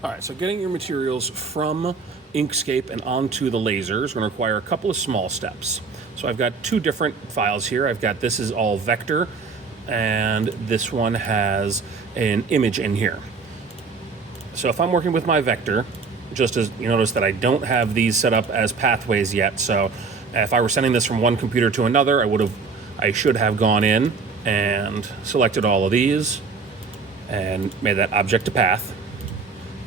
All right, so getting your materials from Inkscape and onto the laser is going to require a couple of small steps. So I've got two different files here. I've got, this is all vector, and this one has an image in here. So if I'm working with my vector, just as you notice that I don't have these set up as pathways yet. So if I were sending this from one computer to another, I should have gone in and selected all of these and made that object a path.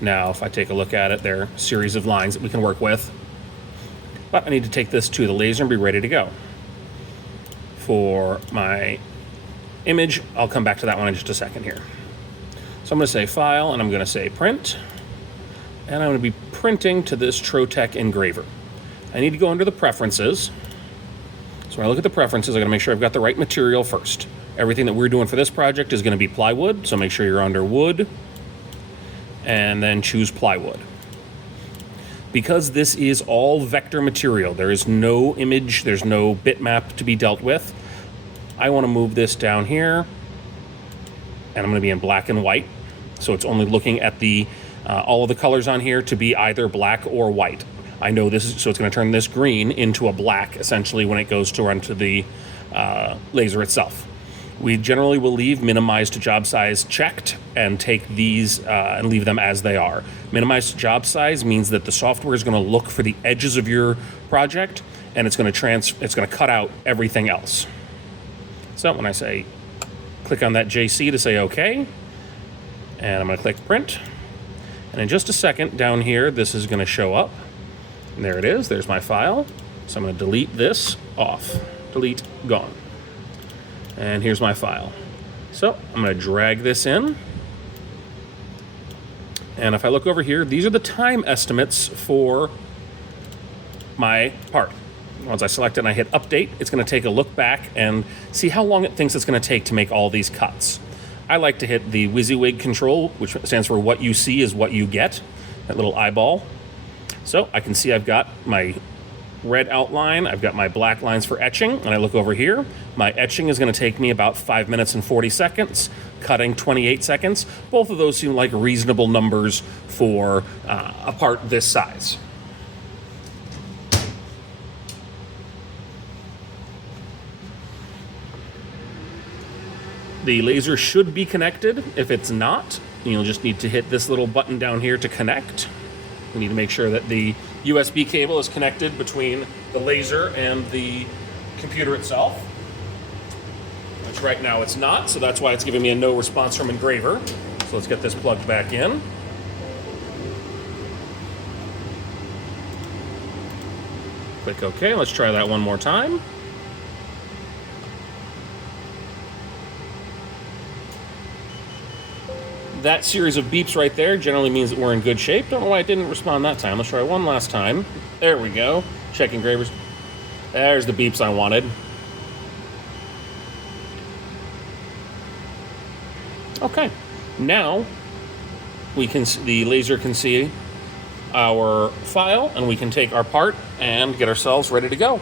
Now, if I take a look at it, there are a series of lines that we can work with. But I need to take this to the laser and be ready to go. For my image, I'll come back to that one in just a second here. So I'm going to say File, and I'm going to say Print. And I'm going to be printing to this Trotec engraver. I need to go under the Preferences. So when I look at the Preferences, I'm going to make sure I've got the right material first. Everything that we're doing for this project is going to be plywood, so make sure you're under Wood, and then choose plywood. Because this is all vector material, there is no image, there's no bitmap to be dealt with, I want to move this down here, and I'm going to be in black and white, so it's only looking at the all of the colors on here to be either black or white. I know this is, so it's going to turn this green into a black essentially when it goes to run to the laser itself. We generally will leave minimize to job size checked and take these and leave them as they are. Minimize to job size means that the software is going to look for the edges of your project and it's going to cut out everything else. So when I say click on that JC to say OK, and I'm going to click print. And in just a second down here, this is going to show up. And there it is. There's my file. So I'm going to delete this off. Delete, gone. And here's my file. So I'm going to drag this in. And if I look over here, these are the time estimates for my part. Once I select it and I hit update, it's going to take a look back and see how long it thinks it's going to take to make all these cuts. I like to hit the WYSIWYG control, which stands for what you see is what you get, that little eyeball. So I can see I've got my red outline, I've got my black lines for etching, and I look over here. My etching is going to take me about 5 minutes and 40 seconds, cutting 28 seconds. Both of those seem like reasonable numbers for a part this size. The laser should be connected. If it's not, you'll just need to hit this little button down here to connect. We need to make sure that the USB cable is connected between the laser and the computer itself, which right now it's not, so that's why it's giving me a no response from engraver. So let's get this plugged back in. Click OK. Let's try that one more time. That series of beeps right there generally means that we're in good shape. Don't know why it didn't respond that time. Let's try one last time. There we go. Check engravers. There's the beeps I wanted. Okay. Now the laser can see our file and we can take our part and get ourselves ready to go.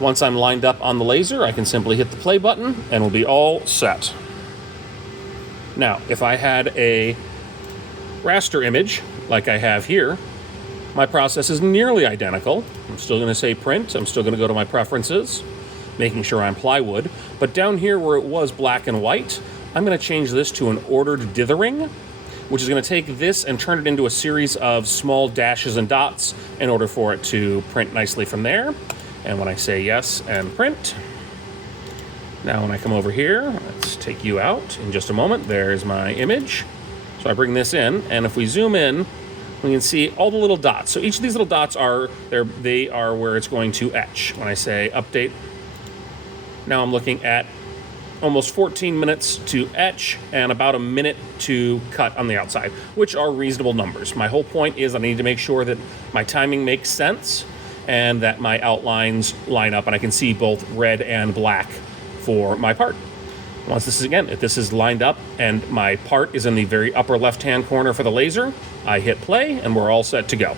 Once I'm lined up on the laser, I can simply hit the play button and we'll be all set. Now, if I had a raster image, like I have here, my process is nearly identical. I'm still going to say print. I'm still going to go to my preferences, making sure I'm plywood. But down here where it was black and white, I'm going to change this to an ordered dithering, which is going to take this and turn it into a series of small dashes and dots in order for it to print nicely from there. And when I say yes and print, now when I come over here, let's take you out in just a moment. There's my image. So I bring this in, and if we zoom in, we can see all the little dots. So each of these little dots they are where it's going to etch. When I say update, now I'm looking at almost 14 minutes to etch and about a minute to cut on the outside, which are reasonable numbers. My whole point is I need to make sure that my timing makes sense and that my outlines line up and I can see both red and black for my part. Once if this is lined up and my part is in the very upper left-hand corner for the laser, I hit play and we're all set to go.